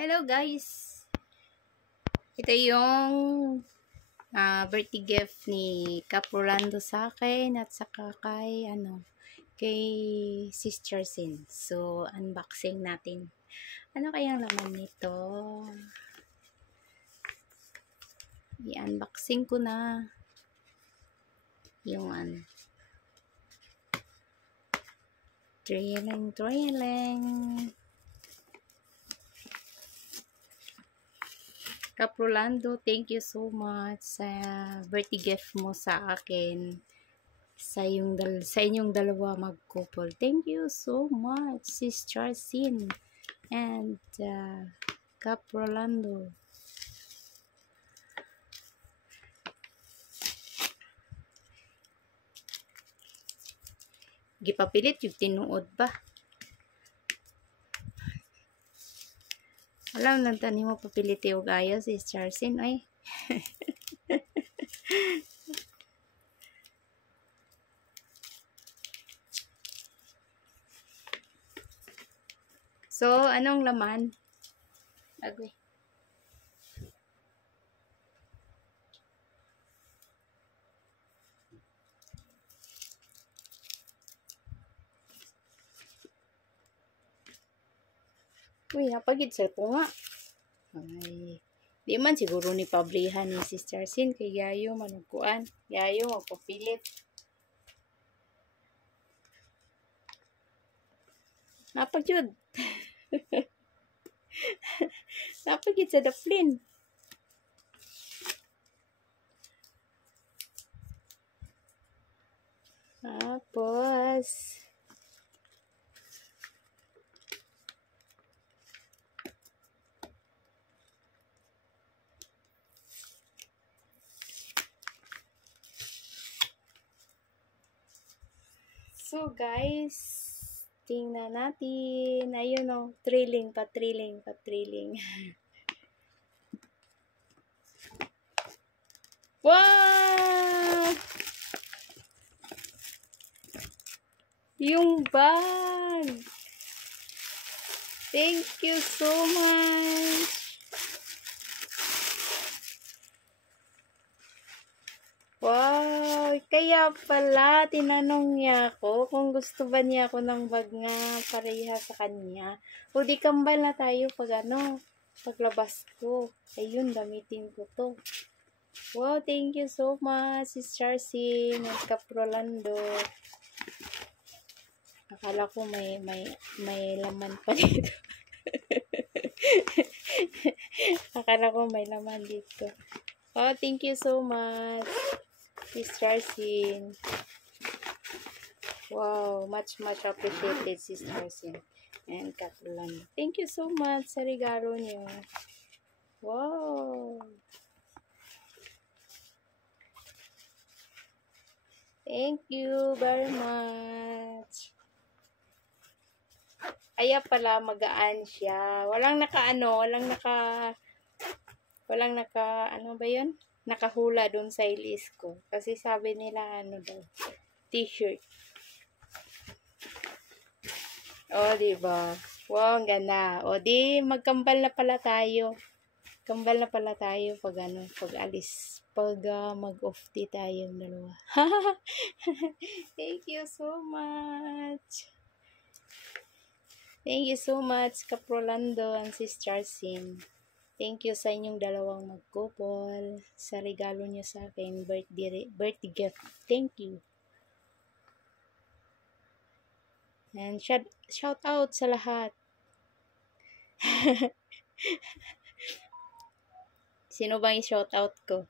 Hello guys! Ito yung birthday gift ni Cap Rolando sa akin at saka kay Sister Sin. So, unboxing natin. Ano kayang laman nito? I-unboxing ko na yung Trailing. Cap Rolando, thank you so much sa birthday gift mo sa akin. Sa inyong dalawa mag-couple. Thank you so much, Sister Sin and Cap Rolando. Gipapilit yung tinuod ba? Alam lang tani mo papilit yung ayo, Sister Sin ay. So, anong laman? Agwe. Uy, napagid sa ko nga. Ay, di man siguro ni pablihan ni Sister Sin kay Yayo manugkuan. Yayo magpapilit. Napagyud. Napagyud sa daplin. Tapos so guys, tingnan natin. Ayun o, trailing. Wow! Yung bag! Thank you so much! Wow! Kaya pala, tinanong niya ako kung gusto ba niya ako ng bag nga pareha sa kanya. O di kambal na tayo paglabas ko. Ayun, gamitin ko to. Wow, thank you so much, Sister Sin at Cap Rolando. Akala ko may laman pa dito. Akala ko may laman dito. Oh, thank you so much, Sister Sin. Wow, much appreciated, Sister Sin and Cap Rolando. Thank you so much sa regalo niyo. Wow. Thank you very much. Kaya pala magaan siya. Walang naka ano ba 'yun? Nakahula doon sa ilis ko. Kasi sabi nila daw, t-shirt. Oh, di ba? Wow, ang ganda. O di magkambal na pala tayo. Kambal na pala tayo pag alis. Pag mag-off day tayong dalawa. Thank you so much. Thank you so much, Cap Rolando and Sister Sin. Thank you sa inyong dalawang mag-couple. Sa regalo niyo sa akin, birthday gift. Thank you. And shout out sa lahat. Sino bang i-shout out ko?